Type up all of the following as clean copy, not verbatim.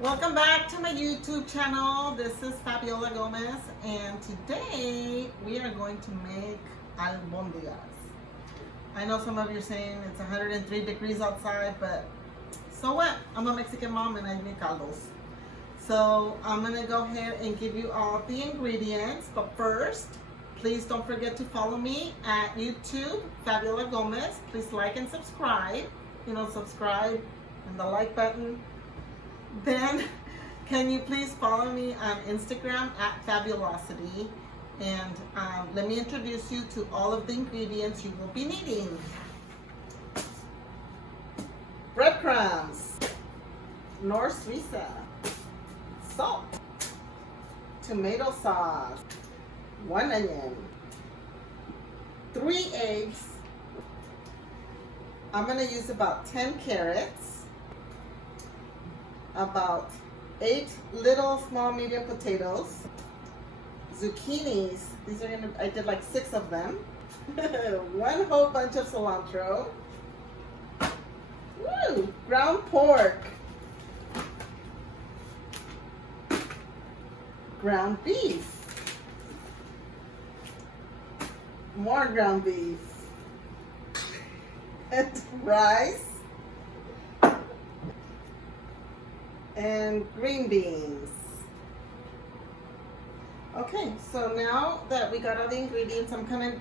Welcome back to my YouTube channel. This is Fabiola Gomez, and today we are going to make albondigas. I know some of you are saying it's 103 degrees outside, but so what? I'm a Mexican mom and I make caldos. So I'm gonna go ahead and give you all the ingredients, but first, please don't forget to follow me at YouTube, Fabiola Gomez. Please like and subscribe. Subscribe and the like button. Then, can you please follow me on Instagram at Fabulosity, and let me introduce you to all of the ingredients you will be needing. Breadcrumbs, Nor Suiza, salt, tomato sauce, 1 onion, 3 eggs. I'm going to use about 10 carrots, about 8 little small medium potatoes, zucchinis. These are I did like 6 of them. 1 whole bunch of cilantro. Woo! Ground pork. Ground beef. More ground beef. And rice. And green beans. Okay, so now that we got all the ingredients, I'm gonna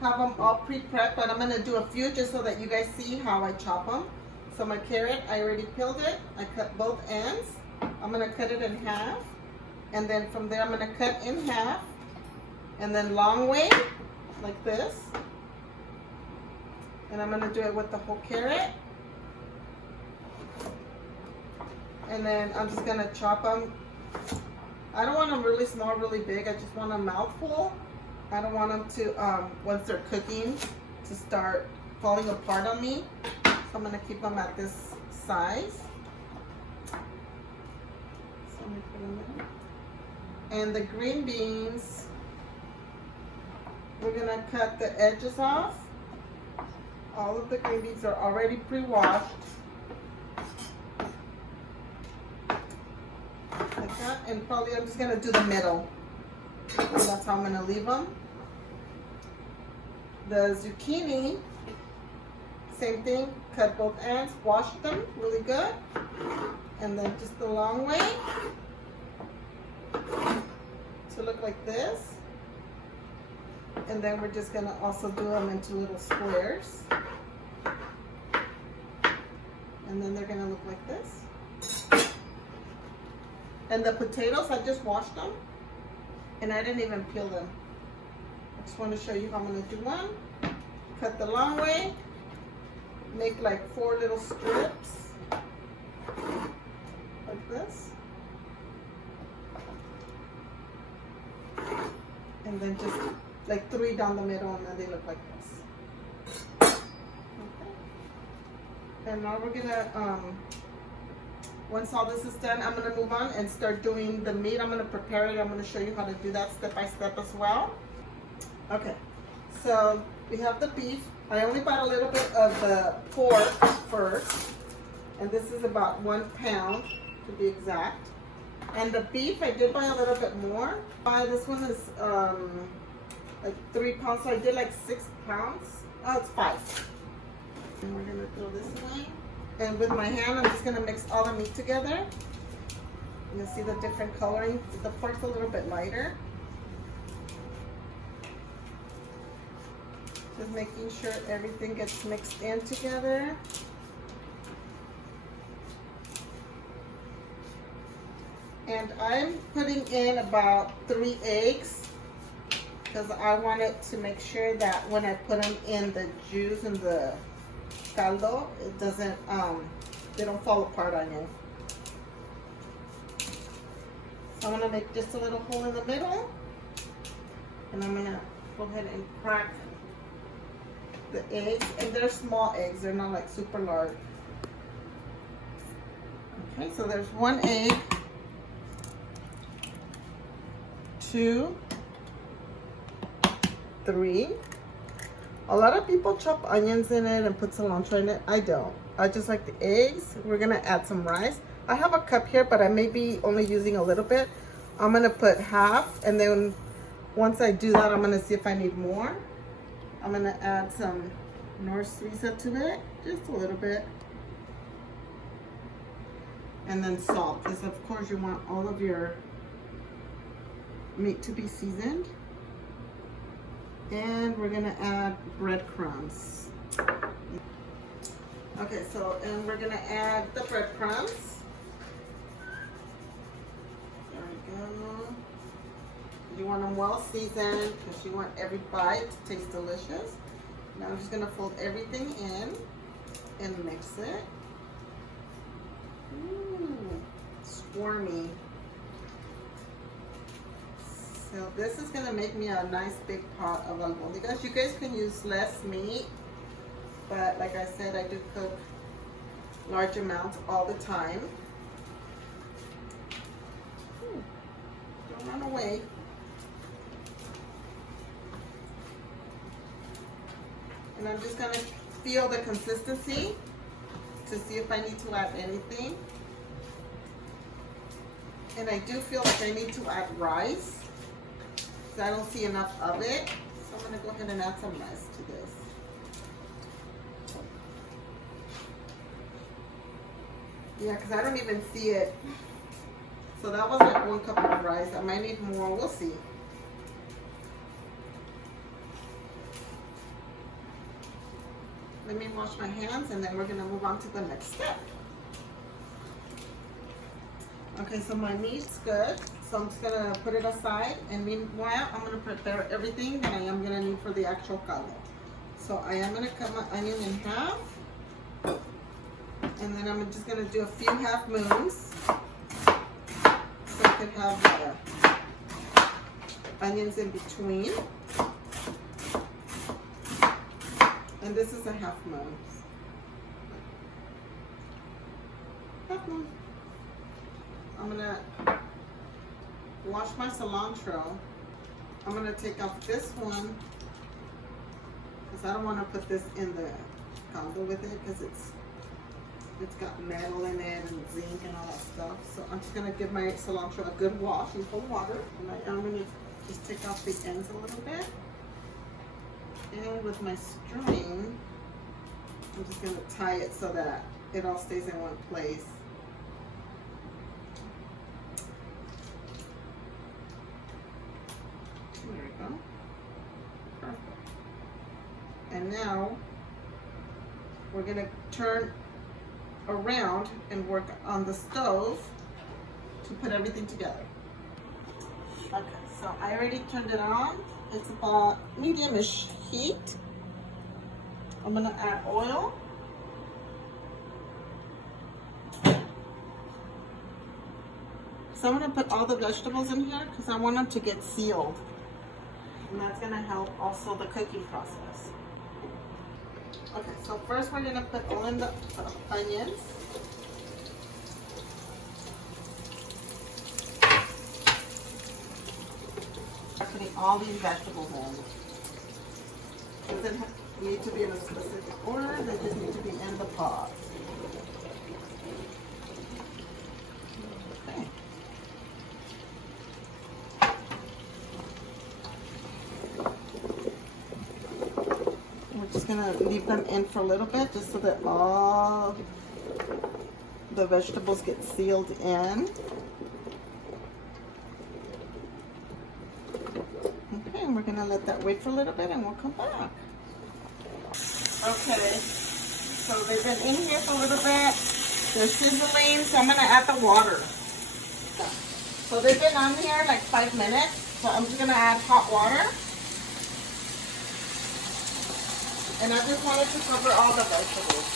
have them all pre-prepped, but I'm gonna do a few just so that you guys see how I chop them. So my carrot, I already peeled it. I cut both ends. I'm gonna cut it in half, and then from there I'm gonna cut in half, and then long way, like this. And I'm gonna do it with the whole carrot. And then I'm just gonna chop them. I don't want them really small, really big. I just want a mouthful. I don't want them to, once they're cooking, to start falling apart on me. So I'm gonna keep them at this size. So let me put them in. And the green beans, we're gonna cut the edges off. All of the green beans are already pre-washed. Like that, and probably I'm just gonna do the middle. And that's how I'm gonna leave them. The zucchini, same thing. Cut both ends, wash them really good, and then just the long way to look like this. And then we're just gonna also do them into little squares, and then they're gonna look like this. And the potatoes, I just washed them, and I didn't even peel them. I just want to show you how I'm going to do one. Cut the long way, make like 4 little strips, like this. And then just like 3 down the middle, and then they look like this. Okay. And now we're going to, once all this is done, I'm going to move on and start doing the meat. I'm going to prepare it. I'm going to show you how to do that step by step as well. Okay, so we have the beef. I only bought a little bit of the pork first, and this is about 1 pound to be exact. And the beef, I did buy a little bit more. This one is like 3 pounds, so I did like 6 pounds. Oh, it's 5. And we're going to throw this away. And with my hand, I'm just going to mix all the meat together. You'll see the different coloring. The pork's a little bit lighter. Just making sure everything gets mixed in together. And I'm putting in about 3 eggs because I wanted to make sure that when I put them in the juice and the caldo, it doesn't, they don't fall apart on you. So I'm gonna make just a little hole in the middle, and I'm gonna go ahead and crack the eggs, and they're small eggs, they're not like super large. Okay, so there's 1 egg, 2, 3. A lot of people chop onions in it and put cilantro in it. I don't. I just like the eggs. We're gonna add some rice. I have a cup here, but I may be only using a little bit. I'm gonna put half, and then once I do that, I'm gonna see if I need more. I'm gonna add some North Suiza to it, just a little bit. And then salt, because of course you want all of your meat to be seasoned. And we're gonna add breadcrumbs. Okay, so, and we're gonna add the breadcrumbs. There we go. You want them well seasoned because you want every bite to taste delicious. Now I'm just gonna fold everything in and mix it. Ooh, squirmy. So this is gonna make me a nice big pot of albondigas. You guys can use less meat, but like I said, I do cook large amounts all the time. Ooh, don't run away. And I'm just gonna feel the consistency to see if I need to add anything. And I do feel like I need to add rice. I don't see enough of it, so I'm gonna go ahead and add some rice to this. Yeah, because I don't even see it. So that was like 1 cup of rice. I might need more, we'll see. Let me wash my hands and then we're gonna move on to the next step. Okay, so my meat's good. So I'm just gonna put it aside, and meanwhile, I'm gonna prepare everything that I am gonna need for the actual caldo. So I am gonna cut my onion in half, and then I'm just gonna do a few half moons, so I could have onions in between. And this is a half moon. Half moon. I'm gonna wash my cilantro. I'm gonna take off this one because I don't want to put this in the caldo with it because it's got metal in it and zinc and all that stuff. So I'm just gonna give my cilantro a good wash in cold water, and I'm gonna just take off the ends a little bit. And with my string, I'm just gonna tie it so that it all stays in one place. There we go. Perfect. And now we're gonna turn around and work on the stove to put everything together. Okay, so I already turned it on. It's about medium-ish heat. I'm gonna add oil. So I'm gonna put all the vegetables in here because I want them to get sealed. And that's gonna help also the cooking process. Okay, so first we're gonna put all in the onions. Putting all these vegetables in. Doesn't need to be in a specific order, they just need to be in the pot. Okay. We're just gonna leave them in for a little bit just so that all the vegetables get sealed in. Okay, and we're gonna let that wait for a little bit and we'll come back. Okay, so they've been in here for a little bit. They're sizzling, so I'm gonna add the water. So they've been on here like 5 minutes, so I'm just gonna add hot water. And I just wanted to cover all the vegetables.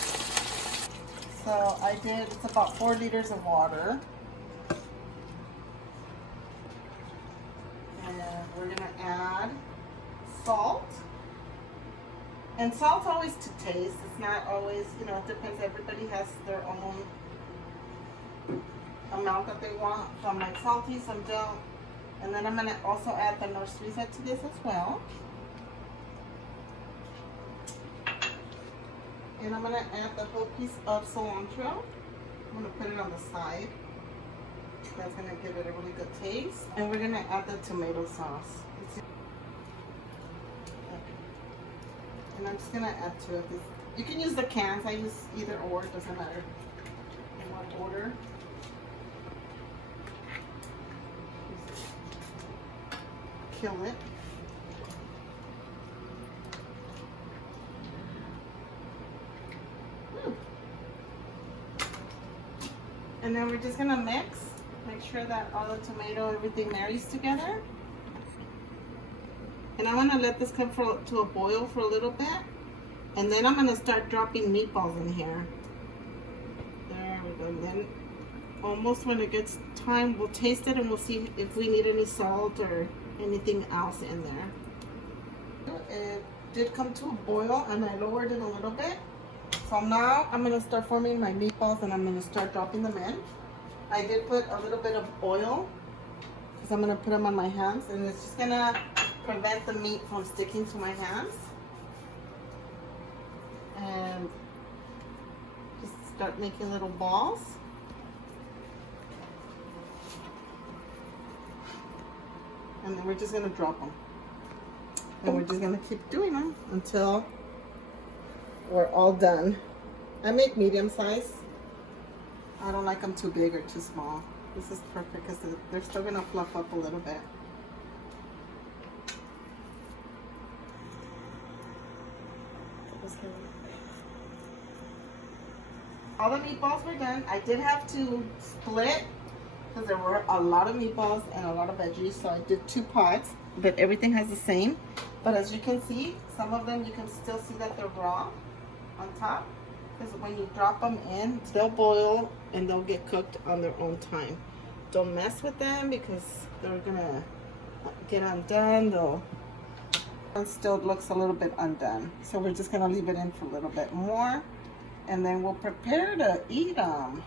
So I did, it's about 4 liters of water. And we're gonna add salt. And salt's always to taste. It's not always, you know, it depends. Everybody has their own amount that they want. Some like salty, some don't. And then I'm gonna also add the North Suiza to this as well. And I'm gonna add the whole piece of cilantro. I'm gonna put it on the side. That's gonna give it a really good taste. And we're gonna add the tomato sauce. And I'm just gonna add to it. You can use the cans. I use either or, it doesn't matter in what order. Kill it. And then we're just gonna mix. Make sure that all the tomato, everything marries together. And I'm gonna let this come to a boil for a little bit. And then I'm gonna start dropping meatballs in here. There we go. And then almost when it gets time, we'll taste it and we'll see if we need any salt or anything else in there. It did come to a boil and I lowered it a little bit. So now I'm gonna start forming my meatballs and I'm gonna start dropping them in. I did put a little bit of oil because I'm gonna put them on my hands and it's just gonna prevent the meat from sticking to my hands. And just start making little balls. And then we're just gonna drop them. And we're just gonna keep doing them until we're all done. I make medium size. I don't like them too big or too small. This is perfect because they're still gonna fluff up a little bit. All the meatballs were done. I did have to split because there were a lot of meatballs and a lot of veggies, so I did 2 pots, but everything has the same. But as you can see, some of them you can still see that they're raw on top, because when you drop them in, they'll boil and they'll get cooked on their own time. Don't mess with them because they're gonna get undone. It still looks a little bit undone, so we're just gonna leave it in for a little bit more. And then we'll prepare to eat them.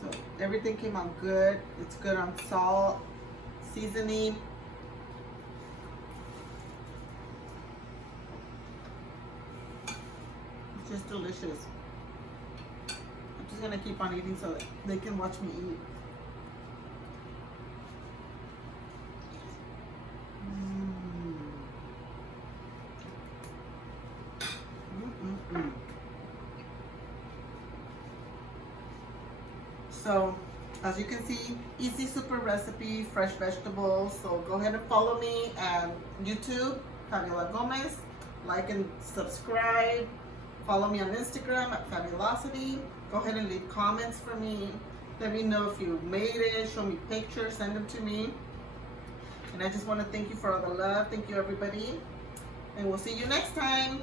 So everything came out good. It's good on salt, seasoning. It's just delicious. I'm just gonna keep on eating so that they can watch me eat. So, as you can see, easy, super recipe, fresh vegetables. So go ahead and follow me on YouTube, Fabiola Gomez. Like and subscribe. Follow me on Instagram at Fabulosity. Go ahead and leave comments for me. Let me know if you made it. Show me pictures. Send them to me. And I just want to thank you for all the love. Thank you, everybody. And we'll see you next time.